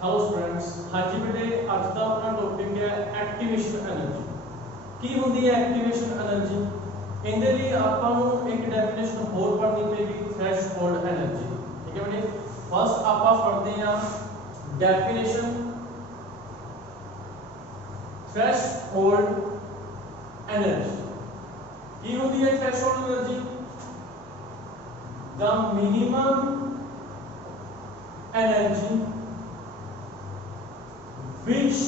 Hello students, हाँ जी बेटे, ਅੱਜ ਦਾ ਆਪਣਾ ਟੌਪਿਕ ਹੈ ਐਕਟੀਵੇਸ਼ਨ એનર્ਜੀ। ਕੀ ਹੁੰਦੀ ਹੈ ਐਕਟੀਵੇਸ਼ਨ એનર્ਜੀ? ਇਹਦੇ ਲਈ ਆਪਾਂ ਨੂੰ ਇੱਕ ਡੈਫੀਨੇਸ਼ਨ ਹੋਰ ਪੜ੍ਹਨੀ ਪਏਗੀ, ਥ੍ਰੈਸ਼ਹੋਲਡ એનર્ਜੀ। ਠੀਕ ਹੈ ਬੇਟੇ, ਫਸਟ ਆਪਾਂ ਪੜ੍ਹਦੇ ਹਾਂ ਡੈਫੀਨੇਸ਼ਨ ਥ੍ਰੈਸ਼ਹੋਲਡ એનર્ਜੀ। ਕੀ ਹੁੰਦੀ ਹੈ threshold energy? the minimum energy which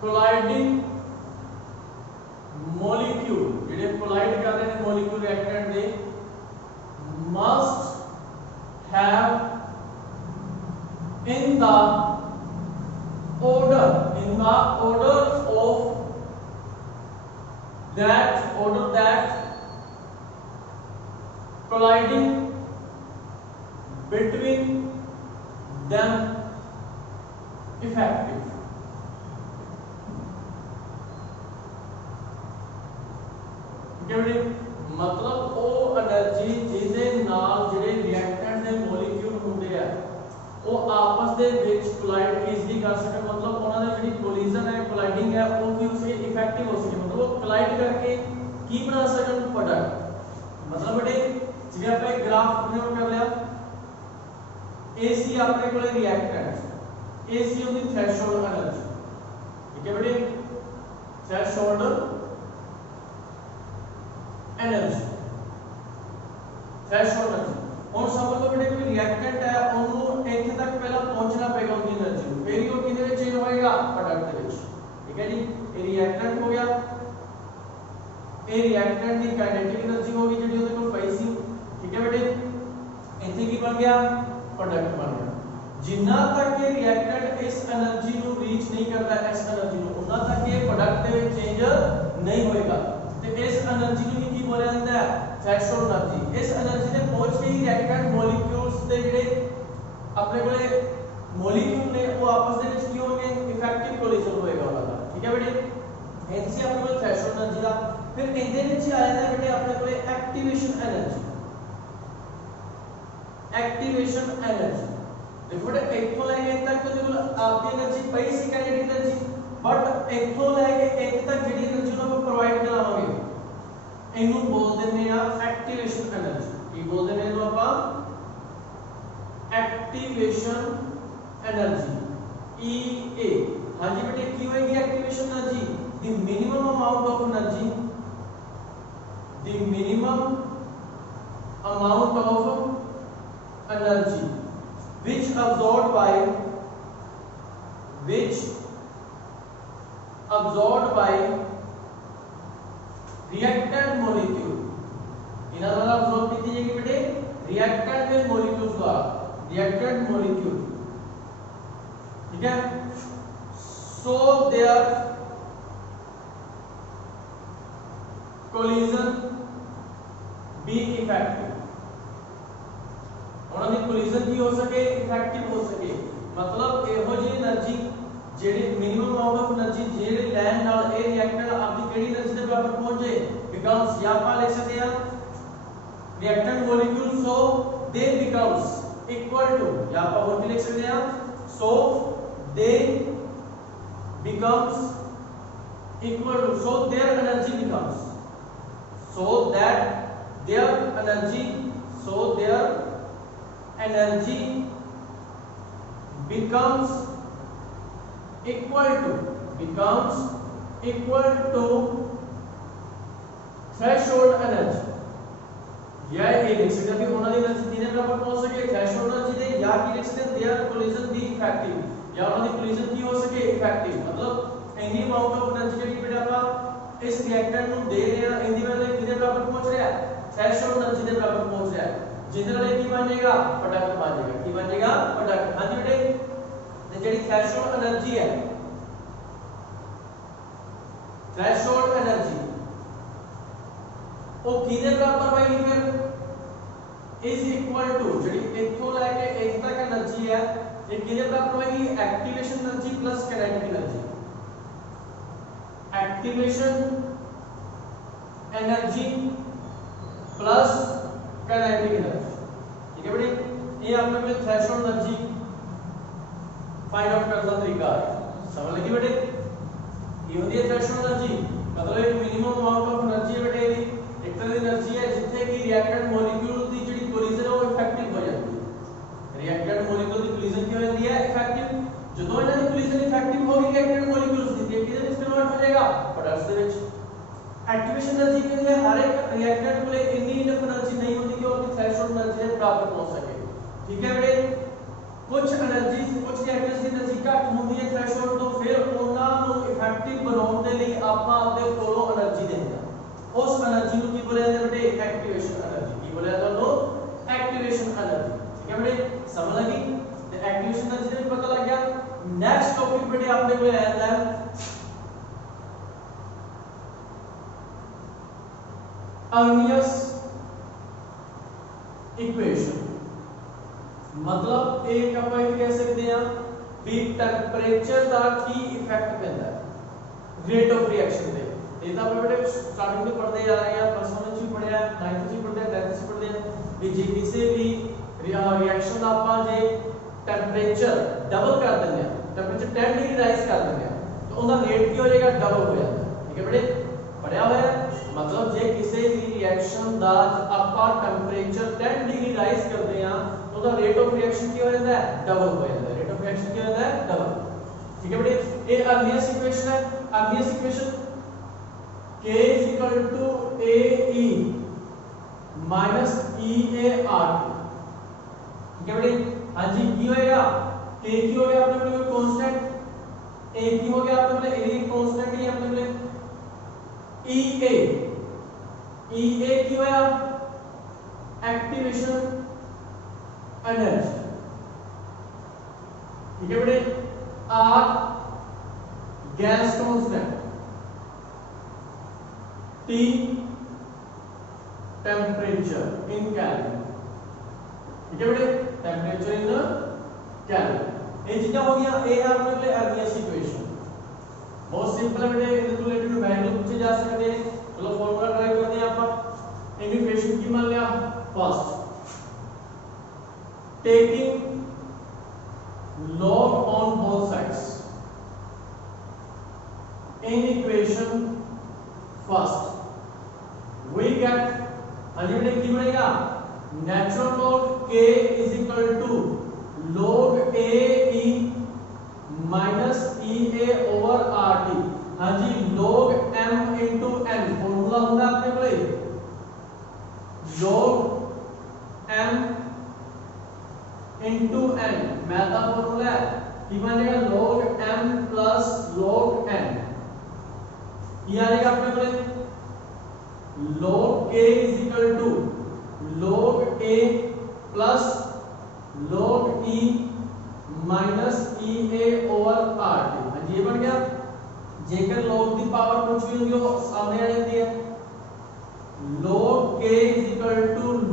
colliding molecule ਜਿਹੜੇ collide ਕਰ ਰਹੇ ਨੇ molecule reactant ਦੇ must have in the order of that colliding between them effective। मतलब ਉਹ એનર્ਜੀ ਜਿਹਦੇ ਨਾਲ ਜਿਹੜੇ ਰਿਐਕਟੈਂਟ ਦੇ ਮੋਲੀਕਿਊਲ ਹੁੰਦੇ ਆ ਉਹ ਆਪਸ ਦੇ ਵਿੱਚ ਕੋਲਾਈਡ ਈਜ਼ੀਲੀ ਕਰ ਸਕਣ, मतलब ਉਹਨਾਂ ਦੀ ਜਿਹੜੀ ਕੋਲੀਜਨ ਹੈ ਕੋਲਾਈਡਿੰਗ ਹੈ ਉਹ ਕੀ ਉਸੇ ਇਫੈਕਟਿਵ ਹੋ ਸਕੇ, मतलब ਉਹ ਕੋਲਾਈਡ ਕਰਕੇ ਕੀ ਬਣਾ ਸਕਣ ਪ੍ਰੋਡਕਟ। मतलब ਬੇਟੇ ਜਿਵੇਂ ਆਪਾਂ ਇੱਕ ਗ੍ਰਾਫ ਬਣਾਉ ਕਰ ਲਿਆ, ਇਹ ਸੀ ਆਪਣੇ ਕੋਲੇ ਰਿਐਕਟੈਂਟ, ਇਹ ਸੀ ਉਹਦੀ ਥ੍ਰੈਸ਼ਹੋਲਡ એનર્ਜੀ। ਠੀਕ ਹੈ ਬੇਟੇ, ਥ੍ਰੈਸ਼ਹੋਲਡ एनर्जी थ्रेशोल्ड एनर्जी। ਹੁਣ ਸਮਝ ਲਓ ਬੇਟੇ ਕੋਈ ਰਿਐਕਟੈਂਟ ਹੈ, ਉਹਨੂੰ ਇੱਥੇ ਤੱਕ ਪਹਿਲਾਂ ਪਹੁੰਚਣਾ ਪਏਗਾ ਉਹਦੀ એનર્ਜੀ ਨੂੰ, ਫਿਰ ਹੀ ਉਹ ਕਿਹਦੇ ਵਿੱਚ ਚੇਂਜ ਹੋਏਗਾ ਪ੍ਰੋਡਕਟ ਦੇ ਵਿੱਚ। ਠੀਕ ਹੈ ਜੀ, ਇਹ ਰਿਐਕਟੈਂਟ ਹੋ ਗਿਆ, ਇਹ ਰਿਐਕਟੈਂਟ ਦੀ ਕਾਈਨੈਟਿਕ એનર્ਜੀ ਹੋ ਗਈ ਜਿਹੜੀ ਉਹਦੇ ਕੋਲ ਪਈ ਸੀ। ਠੀਕ ਹੈ ਬੇਟੇ, ਇੱਥੇ ਕੀ ਬਣ ਗਿਆ ਪ੍ਰੋਡਕਟ ਬਣ ਗਿਆ। ਜਿੰਨਾ ਤੱਕ ਇਹ ਰਿਐਕਟੈਂਟ ਇਸ એનર્ਜੀ ਨੂੰ ਰੀਚ ਨਹੀਂ ਕਰਦਾ ਇਸ એનર્ਜੀ ਨੂੰ, ਉਹਨਾਂ ਤੱਕ ਇਹ ਪ੍ਰੋਡਕਟ ਦੇ ਵਿੱਚ ਚੇਂਜ ਨਹੀਂ ਹੋਏਗਾ। ਤੇ ਇਸ એનર્ਜੀ ਨੂੰ ਕੀ ਬੋਲਿਆ ਜਾਂਦਾ ਹੈ ਥ੍ਰੈਸ਼ਹੋਲਡ એનર્ਜੀ। ਇਸ એનર્ਜੀ ਤੇ ਪਹੁੰਚ ਕੇ ਹੀ ਰਿਐਕਟੈਂਟ ਮੋਲੀਕਿਊਲਸ ਦੇ ਜਿਹੜੇ ਆਪਣੇ ਕੋਲੇ ਮੋਲੀਕਿਊਲ ਨੇ ਉਹ ਆਪਸ ਦੇ ਵਿੱਚ ਕੀ ਹੋਣਗੇ ਇਫੈਕਟਿਵ ਕੋਲੀਜਨ ਹੋਏਗਾ ਉਹਨਾਂ ਦਾ। ਠੀਕ ਹੈ ਬੇਟੇ, ਇਹ ਸੀ ਆਪਣੇ ਕੋਲ ਥ੍ਰੈਸ਼ਹੋਲਡ એનર્ਜੀ ਦਾ। ਫਿਰ ਇਹਦੇ ਵਿੱਚ ਹੀ ਆ ਜਾਂਦਾ ਬੇਟੇ ਆਪਣੇ ਕੋਲੇ ਐਕਟੀਵੇਸ਼ਨ એનર્ਜੀ। ਐਕਟੀਵੇਸ਼ਨ એનર્ਜੀ ਦੇਖੋ ਬੇਟੇ, ਇੱਥੋਂ ਲੈ ਕੇ ਇੱਥੇ ਤੱਕ ਉਹਦੇ ਕੋਲ ਆਪਦੀ એનર્ਜੀ ਪਈ ਸੀ ਕਾਈਨੈਟਿਕ એનર્ਜੀ, ਬਟ ਇੱਥੋਂ ਲੈ ਕੇ ਇੱਥੇ ਤੱਕ ਜਿਹੜੀ એનર્ਜੀ ਨੂੰ ਆਪਾਂ ਪ੍ਰੋਵਾਈਡ ਕਰਾਵਾਂਗੇ ਇਹਨੂੰ ਬੋਲ ਦਿੰਦੇ ਆ ਐਕਟੀਵੇਸ਼ਨ એનર્ਜੀ। ਕੀ ਬੋਲਦੇ ਨੇ ਇਹਨੂੰ ਆਪਾਂ ਐਕਟੀਵੇਸ਼ਨ એનર્ਜੀ EA। ਹਾਂਜੀ ਬੇਟੇ, ਕੀ ਹੋਏਗੀ activation energy? The minimum amount of energy, the minimum amount of energy which absorbed by reactant molecule। ਇਹਨਾਂ द्वारा absorb ਕੀਤੀ ਜਾਏਗੀ ਬੇਟੇ reactant ਦੇ molecules द्वारा, reactant molecule। ठीक है, so their collision be effective। ਉਹਨਾਂ ਦੀ ਕੋਲੀਜਨ ਕੀ ਹੋ ਸਕੇ ਇਫੈਕਟਿਵ ਹੋ ਸਕੇ। मतलब ਇਹੋ ਜਿਹੀ એનર્ਜੀ ਜਿਹੜੀ ਮਿਨੀਮਮ ਅਮਾਉਂਟ ਆਫ એનર્ਜੀ ਜਿਹੜੇ ਲੈਣ ਨਾਲ ਇਹ ਰਿਐਕਟੈਂਟ ਆਪਣੀ ਕਿਹੜੀ એનર્ਜੀ ਦੇ ਬਰਾਬਰ ਪਹੁੰਚੇ ਬਿਕਮਸ, ਜਾਂ ਆਪਾਂ ਲਿਖ ਸਕਦੇ ਹਾਂ ਰਿਐਕਟੈਂਟ ਮੋਲੀਕਿਊਲ ਸੋ ਦੇ ਬਿਕਮਸ ਇਕੁਅਲ ਟੂ, ਜਾਂ ਆਪਾਂ ਹੋਰ ਵੀ ਲਿਖ ਸਕਦੇ ਹਾਂ ਸੋ ਦੇ becomes equal to, so their energy becomes, so that their energy, so their energy becomes equal to threshold energy। या ये लिख सकते हैं ਉਹਨਾਂ ਦੀ એનર્ਜੀ ਕਿਹਦੇ ਬਰਾਬਰ ਪਹੁੰਚ ਸਕੇ ਥ੍ਰੈਸ਼ਹੋਲਡ એનર્ਜੀ ਦੇ, ਜਾਂ ਕੀ ਲਿਖ ਸਕਦੇ हैं their collision be effective, ਜਾਂ ਉਹਨਾਂ ਦੀ collision ਕੀ ਹੋ ਸਕੇ ਇਫੈਕਟਿਵ। मतलब ਇੰਨੀ ਅਮਾਉਂਟ ਆਫ એનર્ਜੀ ਜਿਹੜੀ ਬੇਟਾ ਆਪਾਂ ਇਸ ਰਿਐਕਟੈਂਟ ਨੂੰ ਦੇ ਰਹੇ ਹਾਂ ਇੰਦੀ ਵੈਲਿਊ ਕਿਹਦੇ ਬਰਾਬਰ ਪਹੁੰਚ ਰਿਹਾ ਥ੍ਰੈਸ਼ਹੋਲਡ એનર્ਜੀ ਦੇ ਬਰਾਬਰ ਪਹੁੰਚ ਰਿਹਾ, ਜਿਹਦੇ ਨਾਲ ਕੀ ਬਣ ਜਾਏਗਾ ਪ੍ਰੋਡਕਟ ਬਣ ਜਾਏਗਾ। ਕੀ ਬਣ ਜਾਏਗਾ ਪ੍ਰੋਡਕਟ। ਹਾਂਜੀ ਬੇਟੇ, ਤੇ ਜਿਹੜੀ ਥ੍ਰੈਸ਼ਹੋਲਡ એનર્ਜੀ ਹੈ ਥ੍ਰੈਸ਼ਹੋਲਡ એનર્ਜੀ ਉਹ ਕਿਹਦੇ ਬਰਾਬਰ ਹੋਏਗੀ ਫਿਰ ਇਜ਼ ਇਕੁਅਲ ਟੂ, ਜਿਹੜੀ ਇੱਥੋਂ ਲੈ ਕੇ ਇੱਥੇ ਤੱਕ એનર્ਜੀ ਹੈ ਇਹ ਕਿਹਦੇ ਬਰਾਬਰ ਹੋਏਗੀ activation energy plus kinetic energy. Activation energy plus kinetic energy. ठीक है बेटे, ये अपने को थ्रेशोल्ड एनर्जी फाइंड आउट करने का तरीका है। समझ लगी बेटे? ये होती है थ्रेशोल्ड एनर्जी, मतलब एक मिनिमम अमाउंट ऑफ एनर्जी है बेटे। एक तरह की एनर्जी है जिथे कि रिएक्टेंट मॉलिक्यूल दी ਜਿਹੜੀ कोलिजन है वो इफेक्टिव हो जाती है। रिएक्टेंट मॉलिक्यूल दी कोलिजन की हो जाती है इफेक्टिव। ਜਦੋਂ ਇਹਨਾਂ ਦੀ कोलिजन इफेक्टिव होगी रिएक्टेंट मॉलिक्यूल्स ਦੀ ਤੇ ਕਿਹਦੇ ਵਿੱਚ ਕਨਵਰਟ ਹੋ ਜਾਏਗਾ? प्रोडक्ट्स ਦੇ ਵਿੱਚ। एक्टिवेशन एनर्जी के लिए हर एक रिएक्टेंट को इतनी इनफ एनर्जी नहीं होती कि वो अपनी थ्रेशोल्ड एनर्जी तक प्राप्त पहुंच सके। ठीक है बेटे? कुछ एनर्जी कुछ रिएक्टर्स की एनर्जी घट होती है थ्रेशोल्ड तो फिर ਉਹਨਾਂ ਨੂੰ ਇਫੈਕਟਿਵ ਬਣਾਉਣ ਦੇ ਲਈ ਆਪਾਂ ਆਪਦੇ ਕੋਲੋਂ એનર્ਜੀ ਦਿੰਦੇ ਹਾਂ। ਉਸ એનર્ਜੀ ਨੂੰ ਕੀ ਬੋਲਿਆ ਜਾਂਦਾ ਬੇਟੇ? Activation energy. ਕੀ ਬੋਲਿਆ ਜਾਂਦਾ ਉਹਨੂੰ? Activation energy. ठीक है बेटे? समझ लगी? तो एक्टिवेशन एनर्जी का भी पता लग गया। नेक्स्ट टॉपिक बेटे आपने को आता है अर्नियस इक्वेशन। मतलब एक आप कह सकते हैं भी टेंपरेचर का की इफेक्ट पैदा है रेट ऑफ रिएक्शन पे। ये तो आप बेटे स्टार्टिंग से पढ़ते आ रहे हैं, फर्स्ट में भी पढ़िया, 9th से पढ़ते हैं, 10th से पढ़ते हैं भी जे किसी भी रिएक्शन का ਆਪਾਂ जे टेंपरेचर डबल कर देंगे, टेंपरेचर 10 डिग्री राइज कर देंगे तो उनका रेट की हो जाएगा? डबल हो जाता है। ठीक है बेटे? पढ़िया हुआ है। मतलब जे किसी भी रिएक्शन का ਆਪਾਂ टेंपरेचर 10 डिग्री राइज करते हैं तो उसका रेट ऑफ रिएक्शन की हो जाता है? डबल हो जाता है। रेट ऑफ रिएक्शन की हो जाता है? डबल। ठीक है बेटे? ये अर्नियस इक्वेशन है। अर्नियस इक्वेशन K = AE - EART। ठीक है बेटे? हाँ जी, की होएगा? K की हो गया अपने लिए कांस्टेंट, A की हो गया अपने लिए एरिया कांस्टेंट ही अपने लिए EA की होया एक्टिवेशन एनर्जी। ठीक है बेटे? R gas constant, T temperature in kelvin. ठीक है बेटे? Temperature in kelvin. ये चीजें हो गया। ये है अपने लिए अर्नियस इक्वेशन। बहुत सिंपल है बेटे। इनके रिलेटेड वैल्यू पूछे जा सकते हैं। चलो फॉर्मूला ट्राई करते हैं आप। इन इक्वेशन की मान लिया first taking log on both sides in equation first we get बेटे की बनेगा natural log k = log AE minus EA over RT। हाँ जी, log m into n formula होगा अपने को log m into n math का फॉर्मूला है कि बनेगा log m plus log n। ये आ जाएगा अपने को log k = log A plus log E minus EA over RT। हाँ जी, ये बन गया। जेकर log की पावर कुछ भी होगी वो सामने आ जाती है। log k =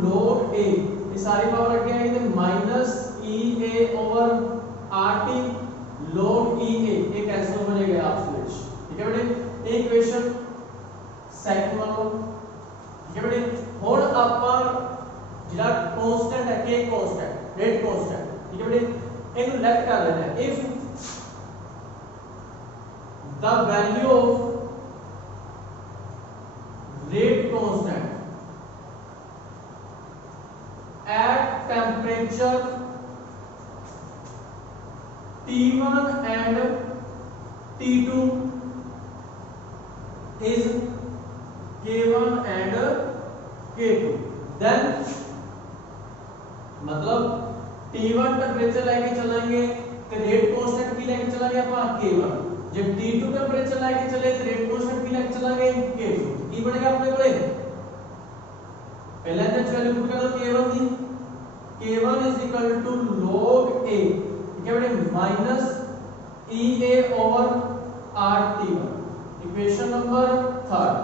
log A, ये सारी पावर रख के आएगी तो minus EA over RT log EA, ये कैंसिल हो जाएगा आपसे। ठीक है बेटे? ये इक्वेशन सेकंड वाला। ठीक है बेटे? हुन ਆਪਾਂ ਜਿਹੜਾ कांस्टेंट है k कांस्टेंट रेट कांस्टेंट। ठीक है बेटे? इनको लेट कर लेना है। If the value of rate constant at temperature T1 and T2 is K1 and K2 then मतलब T1 टेंपरेचर लेके चलेंगे तो रेट कांस्टेंट की लेके चलेंगे अपन K1। जब T2 टेंपरेचर लेके चले तो रेट कांस्टेंट की लेके चलेंगे K2। की बनेगा अपने को पहले तो वैल्यू पुट कर दो K1 थी। K1 = log A। ठीक है बेटे? Minus EA over RT1 equation number third.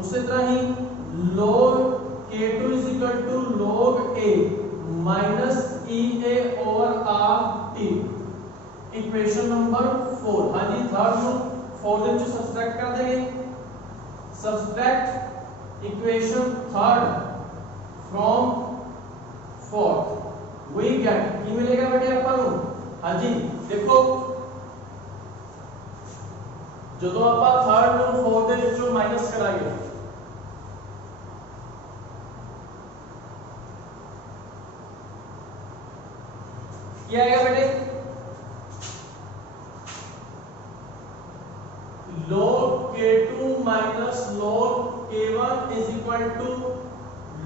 उसी तरह ही log K2 = log A minus EA over RT equation number 4। हाँ जी, थर्ड को 4 दिन सब्सट्रैक्ट कर देंगे। Subtract equation third from fourth वही गेट की मिलेगा बेटे ਆਪਾਂ ਨੂੰ ਹਾਂਜੀ देखो ਜਦੋਂ ਆਪਾਂ थर्ड ਨੂੰ 4 ਦੇ ਵਿੱਚੋਂ ਮਾਈਨਸ ਕਰਾਂਗੇ क्या आएगा बेटे log k2 minus log k1 is equal to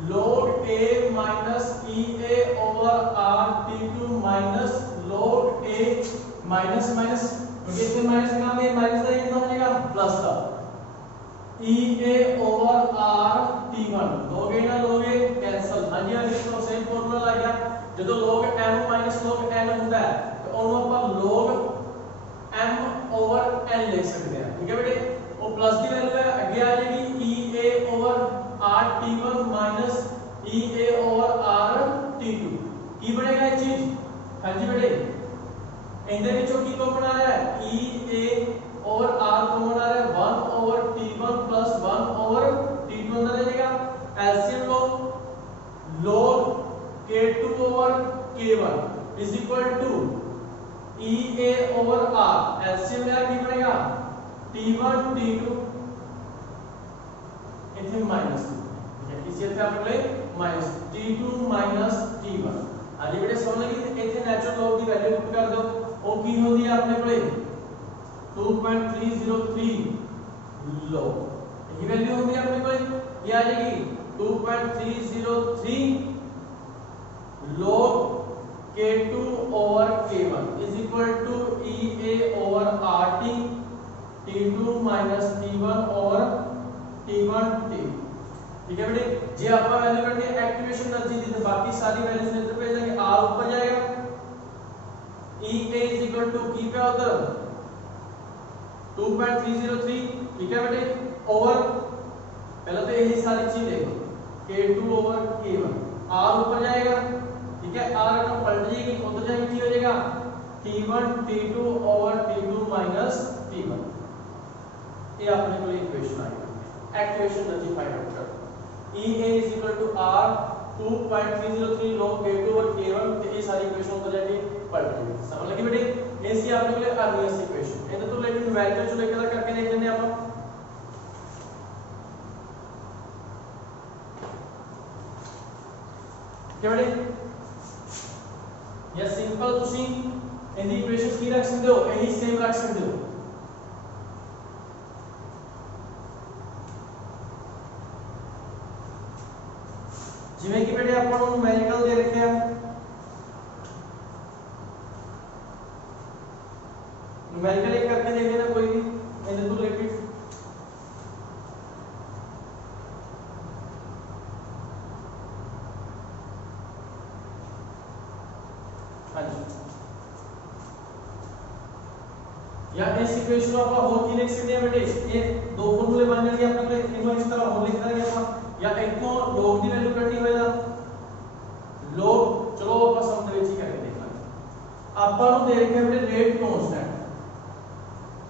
log a minus ea over r t2 minus log a minus minus क्योंकि इसमें माइनस का में माइनस का कितना हो जाएगा प्लस का ea over r t1 लोगे ना लोगे कैंसिल हां जी अभी तो सेम फार्मूला आ गया ਜਦੋਂ log m minus log n ਹੁੰਦਾ ਹੈ तो ਉਹਨੂੰ ਆਪਾਂ log m over n ਲਿਖ ਸਕਦੇ ਹਾਂ ਠੀਕ ਹੈ ਬੇਟੇ ਉਹ ਪਲੱਸ ਦੀ ਵੈਲਿਊ ਹੈ ਅੱਗੇ ਆ ਜਾਏਗੀ ea over r t1 minus ea over r t2 ਕੀ ਬਣੇਗਾ ਇਹ ਚੀਜ਼ ਹਾਂਜੀ ਬੇਟੇ ਇਹਦੇ ਵਿੱਚੋਂ ਕੀ ਕਾਮਨ ਆ ਰਿਹਾ ਹੈ ea over r ਕਾਮਨ ਆ ਰਿਹਾ ਹੈ 1 over t1 plus 1 over t2 अंदर आ जाएगा LCM low log k2 over k1 is equal to ea over r LCM में क्या बनेगा t1 t2 इथे माइनस ठीक है किसी इथे आपने माइनस t2 minus t1 आगे बेटे समझ लगी इथे नेचुरल लॉग की वैल्यू पुट कर दो वो की होती है अपने कोले 2.303 log ये वैल्यू होती है अपने कोले ये आ जाएगी 2.303 log k2 over k1 is equal to ea over rt t2 minus t1 over t1 t ठीक है बेटे जे आपका वैल्यू करनी है एक्टिवेशन एनर्जी दी तो बाकी सारी वैल्यूज इधर पे जाएंगे r ऊपर जाएगा ea is equal to की पे उधर 2.303 ठीक है बेटे ओवर पहले तो यही सारी चीज देखो k2 over k1 r ऊपर जाएगा ठीक है r अगर पलट जाएगी उधर जाएगी की हो जाएगा t1 t2 over t2 minus t1 ये अपने को इक्वेशन आएगा एक्टिवेशन एनर्जी फाइंड आउट कर ea is equal to r 2.303 log k2 over k1 तो ये सारी इक्वेशन उधर जाएगी पलट जाएगी समझ लगी बेटे ऐसी आपने को लिए अर्नियस इक्वेशन इधर तो लेकिन न्यूमेरिकल जो लेकर करके देख लेंगे आप क्या बेटे या सिंपल ਤੁਸੀਂ ਇਹਦੀ ਇਕੁਏਸ਼ਨਸ ਕੀ ਰੱਖ ਸਕਦੇ ਹੋ ਇਹੀ ਸੇਮ ਰੱਖ ਸਕਦੇ ਹੋ ਜਿਵੇਂ ਕਿ ਬੇਟੇ ਆਪਾਂ ਨੂੰ ਨੂਮੈਰੀਕਲ ਦੇ ਰੱਖਿਆ ਨੂਮੈਰੀਕਲ ਇੱਕ ਕਰਕੇ ਦੇਖ ਲੈਣਾ ਕੋਈ ਵੀ ਇਹਦੇ ਤੋਂ ਰਿਲੇਟਡ या इस इक्वेशन को आप और की लिख सकते हैं बेटे ये दो फार्मूले बन जाएंगे अपने लिए इनको इस तरह और लिख देंगे आप या एक तो log की वैल्यू करनी होएगा log चलो आप सम दे ਵਿੱਚ करके देखना ਆਪਾਂ ਨੂੰ ਦੇ ਰੱਖਿਆ बेटे रेट कांस्टेंट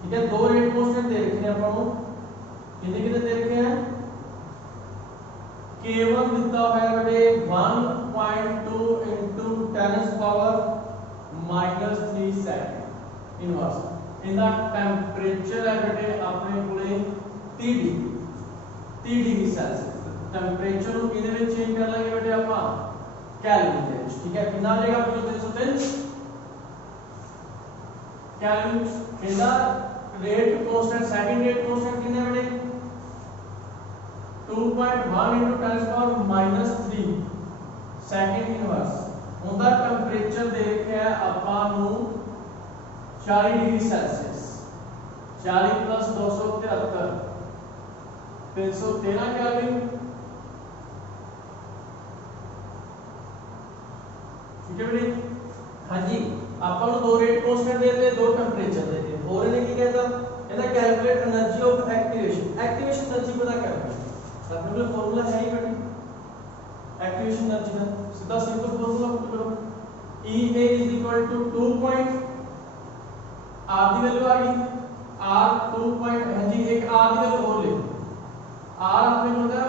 ठीक है दो रेट कांस्टेंट दे रखे हैं ਆਪਾਂ ਨੂੰ कितने कितने दे रखे हैं k1 ਦਿੱਤਾ ਹੋਇਆ बेटे 1.2 into 10 पावर -3 सेकंड इनवर्स इनका टेंपरेचर है बेटे अपने कोले 30 डिग्री सेल्सियस टेंपरेचर को किने में चेंज कर लेंगे बेटे ਆਪਾਂ केल्विन ਦੇ ਵਿੱਚ ठीक है कितना आ जाएगा आपको 303 केल्विन कितना rate constant second rate constant कितने बेटे 2.1 into 10 power -3 सेकंड इनवर्स ਉਹਦਾ ਟੈਂਪਰੇਚਰ ਦੇਖ ਕੇ ਆਪਾਂ ਨੂੰ 40 डिग्री सेल्सियस 40 प्लस 273 313 केल्विन ठीक है बेटे हाँ जी ਆਪਾਂ ਨੂੰ ਦੋ ਰੇਟ ਕਾंस्टेंट देते दो टेंपरेचर देते और ਇਹਨੇ ਕੀ कहता ਇਹਦਾ calculate energy of activation activation energy पता करना है अपने को फार्मूला है ही बेटे एक्टिवेशन एनर्जी का सीधा सिंपल फार्मूला पुट करो ea is equal to 2 point r की वैल्यू आ गई r 2 point हां जी एक r की वैल्यू और ले r अपने को होगा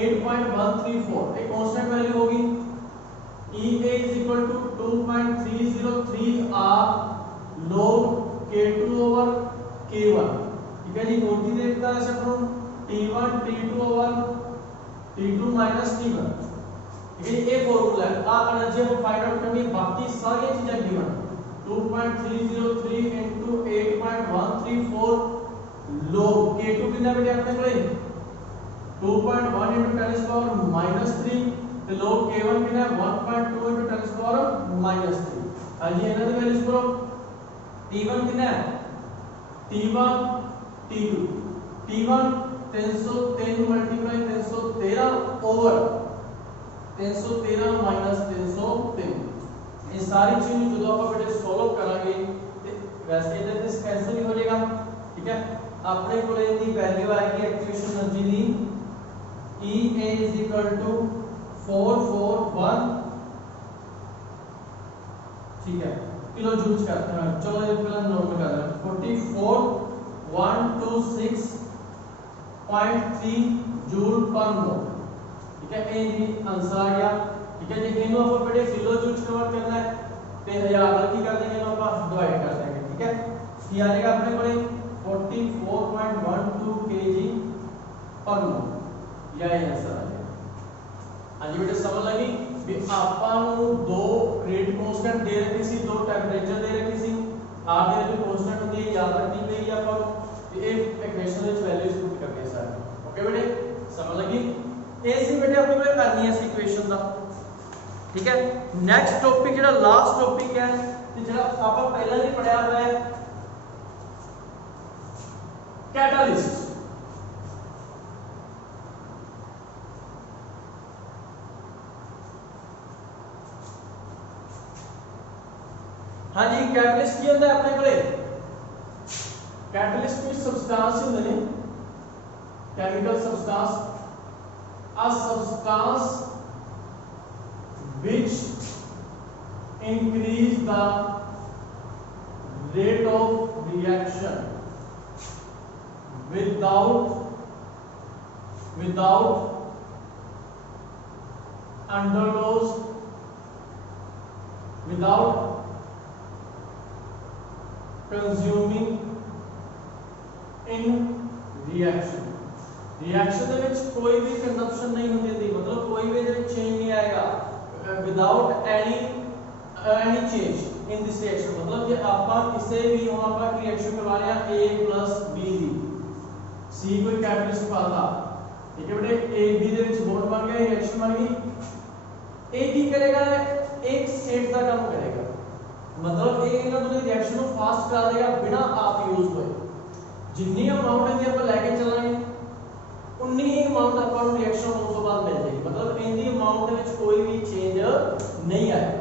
8.134 एक कांस्टेंट वैल्यू होगी EA is equal to 2.303 R log K2 over K1। ठीक है जी, कौन सी देखता है ऐसे अपन T1 T2 over T2 minus T1। ठीक है, ये फॉर्मूला है। आप एनर्जी को फाइंड आउट करनी है, बाकी सारी चीजें गिवन 2.303 into 8.134 log K2 कितना बेटे आपने कोई 2.1 into 10 is power minus 3 तो log K1 कितना है 1.2 into 10 is power minus 3। हाँ जी, इन्हें तो वैल्यूज करो। T1 कितना है T1 T2 T1 303 multiply 313 over 313 minus 303। ये सारी चीजें जो आप बेटे सॉल्व करांगे वैसे इधर से कैंसिल ही हो जाएगा। ठीक है, अपने को इनकी वैल्यू आएगी activation energy the EA is equal to 441 ठीक है किलो जूल करते हैं। चलो ये पहले नोट में कर लें 44126.3 जूल पर मोल। ठीक है, ये आंसर आ गया। ठीक है जी, इनको आप बेटे किलो जूल कन्वर्ट करना है तो 1000 की कर देंगे, इनको आप डिवाइड कर देंगे। ठीक है, ये आ जाएगा अपने को 44.12 kg पर मोल। यह आंसर आ गया। हाँ जी बेटे, समझ लगी भी ਆਪਾਂ ਨੂੰ दो रेट कांस्टेंट दे रखी सी, दो टेंपरेचर दे रखी सी, आप दे रखी कांस्टेंट होती है याद रखनी पेगी ਆਪਾਂ ਨੂੰ ਤੇ ਇਹ ਇਕੁਏਸ਼ਨ ਵਿੱਚ ਵੈल्यूज पुट करके सारे। ओके बेटे, समझ लगी। ਇਹ ਸੀ बेटे ਆਪਾਂ ਨੂੰ करनी है इस इक्वेशन ਦਾ। ठीक है, नेक्स्ट टॉपिक ਜਿਹੜਾ लास्ट टॉपिक है ਤੇ ਜਿਹੜਾ ਆਪਾਂ ਪਹਿਲਾਂ ਹੀ ਪੜਿਆ ਹੋਇਆ ਹੈ कैटलिस्ट। हाँ जी, कैटलिस्ट की होता है अपने कोले कैटलिस्ट कोई सब्सटेंस होंगे ने chemical substance a substance which increase the rate of reaction without undergoes without consuming in reaction। Reaction ਦੇ ਵਿੱਚ ਕੋਈ ਵੀ ਕੰਜ਼ੰਪਸ਼ਨ ਨਹੀਂ ਹੁੰਦੀ ਹੁੰਦੀ, मतलब कोई भी ਇਹਦੇ ਵਿੱਚ ਚੇਂਜ ਨਹੀਂ ਆਏਗਾ ਵਿਦਆਊਟ ਐਨੀ ਚੇਂਜ ਇਨ ਦਿਸ ਰਿਐਕਸ਼ਨ। मतलब ਜੇ ਆਪਾਂ ਕਿਸੇ ਵੀ ਹੁਣ ਆਪਾਂ ਰਿਐਕਸ਼ਨ ਕਰਵਾ ਰਹੇ ਹਾਂ A + B ਦੀ C ਕੋਈ ਕੈਟਲਿਸਟ ਪਾਤਾ। ਠੀਕ ਹੈ ਬੇਟੇ, A B ਦੇ ਵਿੱਚ ਬੌਂਡ ਬਣ ਗਿਆ, ਰਿਐਕਸ਼ਨ ਬਣ ਗਈ। ਇਹ ਕੀ ਕਰੇਗਾ, ਇੱਕ ਸਟੇਟ ਦਾ ਕੰਮ ਕਰੇਗਾ, मतलब ਇਹ ਇਹਨਾਂ ਦੋਨੇ ਰਿਐਕਸ਼ਨ ਨੂੰ ਫਾਸਟ ਕਰਾ ਦੇਗਾ ਬਿਨਾ ਆਪ ਯੂਜ਼ ਹੋਏ। ਜਿੰਨੀ ਅਮਾਉਂਟ ਇਹਦੀ ਆਪਾਂ ਲੈ ਕੇ ਚੱਲਾਂਗੇ उन्नी ही अमाउंट अपन रिएक्शन होने के बाद मिल जाएगी, मतलब इनकी अमाउंट ਦੇ ਵਿੱਚ कोई भी चेंज नहीं आएगा।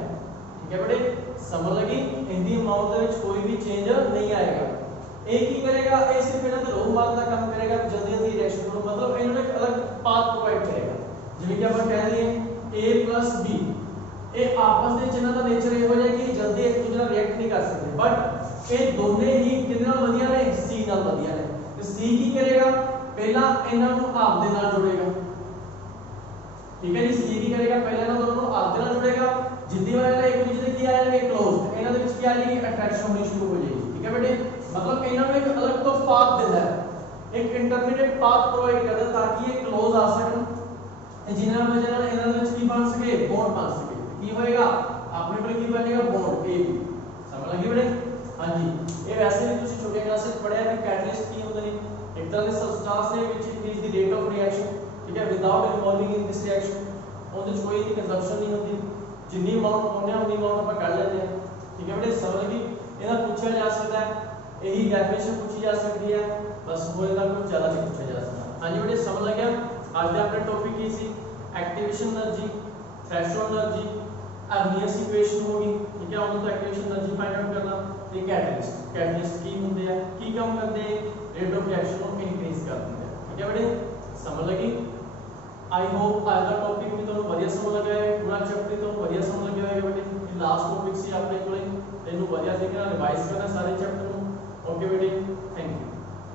ठीक है बेटे, समझ लगी। इनकी अमाउंट ਦੇ ਵਿੱਚ कोई भी चेंज नहीं आएगा। एक ही करेगा, ये सिर्फ ਇਹਨਾਂ ਦੇ ਰੋਹ ਮਾਰਨ ਦਾ ਕੰਮ ਕਰੇਗਾ, ਜਲਦੀ ਜਲਦੀ रिएक्शन को मतलब इन्होंने एक अलग पाथ प्रोवाइड करेगा। ਜਿਵੇਂ ਕਿ ਆਪਾਂ ਕਹਿ ਦਈਏ A + B ਇਹ ਆਪਸ ਦੇ ਜਿਨ੍ਹਾਂ ਦਾ ਨੇਚਰ ਇਹ ਹੋ ਜਾਏ ਕਿ ਜਲਦੀ ਇੱਕ ਦੂਜੇ ਨਾਲ ਰਿਐਕਟ ਨਹੀਂ ਕਰ ਸਕਦੇ, ਬਟ ਇਹ ਦੋਨੇ ਹੀ ਕਿਹਦੇ ਨਾਲ ਵਧੀਆ ਨੇ, C ਨਾਲ ਵਧੀਆ ਨੇ। ਤੇ C ਕੀ ਕਰੇਗਾ, पहला ਇਹਨਾਂ ਨੂੰ ਆਪ ਦੇ ਨਾਲ ਜੋੜੇਗਾ। ਠੀਕ ਹੈ ਜੀ, C ਕੀ ਕਰੇਗਾ, ਪਹਿਲਾਂ ਇਹਨਾਂ ਦੋਨੋਂ ਨੂੰ ਆਪ ਦੇ ਨਾਲ ਜੋੜੇਗਾ। ਜਿੱਦੀ ਵਾਰ ਇਹਨਾਂ ਇੱਕ ਦੂਜੇ ਦੇ ਕੀ ਆ ਜਾਣਗੇ ਕਲੋਜ਼, ਇਹਨਾਂ ਦੇ ਵਿੱਚ ਕੀ ਆ ਜਾਏਗੀ ਅਟਰੈਕਸ਼ਨ ਹੋਣੀ ਸ਼ੁਰੂ ਹੋ ਜਾਏਗੀ। ਠੀਕ ਹੈ ਬੇਟੇ, मतलब ਇਹਨਾਂ ਨੂੰ ਇੱਕ ਅਲੱਗ ਤੋਂ ਪਾਥ ਦਿੰਦਾ ਹੈ, ਇੱਕ ਇੰਟਰਮੀਡੀਏਟ ਪਾਥ ਪ੍ਰੋਵਾਈਡ ਕਰਦਾ ਤਾਂ ਕਿ ਇਹ ਕਲੋਜ਼ ਆ ਸਕਣ ਤੇ ਜਿਨ੍ਹਾਂ ਵਜ੍ਹਾ ਨਾਲ ਇਹਨਾਂ ਦੇ ਵਿੱਚ ਕੀ ਬਣ ਸਕੇ, ਬੌਂਡ ਬਣ ਸਕੇ। ਕੀ ਹੋਏਗਾ, ਆਪਣੇ ਕੋਲ ਕੀ ਬਣੇਗਾ, ਬੌਂਡ A। ਸਮਝ ਲੱਗੀ ਬੇਟੇ। ਹਾਂਜੀ, ਇਹ ਵੈਸੇ ਵੀ ਤੁਸੀਂ ਛੋਟੇ ਕਲਾਸ ਵਿੱਚ ਪੜਿਆ ਵੀ ਕੈਟਲਿਸਟ ਕੀ ਹੁੰਦੇ ਨੇ। एक तरह के सब्सटेंस ने which increase the rate of reaction। ठीक है, without involving in this reaction ਉਹਦੇ ਵਿੱਚ ਕੋਈ ਕੰਜ਼ੰਪਸ਼ਨ ਨਹੀਂ ਹੁੰਦੀ, ਜਿੰਨੀ ਅਮਾਉਂਟ ਪਾਉਣੇ ਉਨੀ ਅਮਾਉਂਟ ਆਪਾਂ ਕੱਢ ਲੈਂਦੇ ਹਾਂ। ਠੀਕ ਹੈ ਬੇਟੇ, ਸਮਝ ਲਗੀ। ਇਹਦਾ ਪੁੱਛਿਆ ਜਾ ਸਕਦਾ ਹੈ, ਇਹੀ ਡੈਫੀਨੇਸ਼ਨ ਪੁੱਛੀ ਜਾ ਸਕਦੀ ਹੈ, ਬਸ ਹੋਰ ਇਹਦਾ ਕੁਝ ਜ਼ਿਆਦਾ ਨਹੀਂ ਪੁੱਛਿਆ ਜਾ ਸਕਦਾ। ਹਾਂਜੀ ਬੇਟੇ, ਸਮਝ ਲੱਗਿਆ। ਅੱਜ ਦਾ ਆਪਣਾ ਟੌਪਿਕ ਕੀ ਸੀ, activation energy, threshold energy, अर्नियस equation होगी। ठीक है, ਉਹਨੂੰ ਤਾਂ ਇਕੁਏਸ਼ਨ એનર્ਜੀ ਫਾਈਂਡ ਆਊਟ ਕਰਨਾ ਤੇ कैटलिस्ट ਕੀ ਹੁੰਦੇ ਆ, ਕੀ ਕੰਮ ਕਰਦੇ ਆ, रेट ऑफ रिएक्शन को इंक्रीज कर देंगे। ठीक है बेटे, समझ लगी। आई होप आज का टॉपिक भी ਤੁਹਾਨੂੰ ਵਧੀਆ ਸਮਝ ਲੱਗਾ ਹੈ, ਪੂਰਾ ਚੈਪਟਰ ਤੁਹਾਨੂੰ ਵਧੀਆ ਸਮਝ ਲੱਗਿਆ ਹੋਵੇਗਾ ਬੇਟੇ। ਇਹ ਲਾਸਟ ਟੌਪਿਕ ਸੀ ਆਪਣੇ ਕੋਲੇ, ਇਹਨੂੰ ਵਧੀਆ ਤਰੀਕੇ ਨਾਲ ਰਿਵਾਈਜ਼ ਕਰਨਾ ਸਾਰੇ ਚੈਪਟਰ ਨੂੰ। ਓਕੇ ਬੇਟੇ, ਥੈਂਕ ਯੂ।